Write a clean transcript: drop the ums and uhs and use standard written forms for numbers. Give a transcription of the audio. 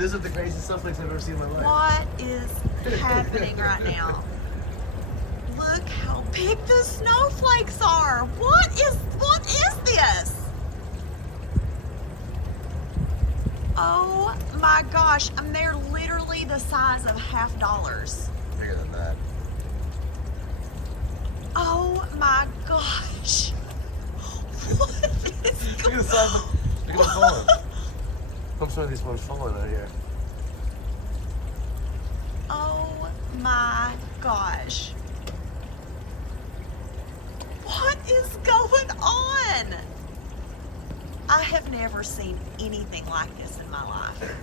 this is the craziest snowflakes I've ever seen in my life. What is happening right now? Look how big the snowflakes are. What is this? Oh my gosh, they're literally the size of $50. Bigger than that. Oh my gosh. What is Look at the size of look at them falling. Hope some of these ones falling out here. Oh my gosh. What is going on? I have never seen anything like this in my life.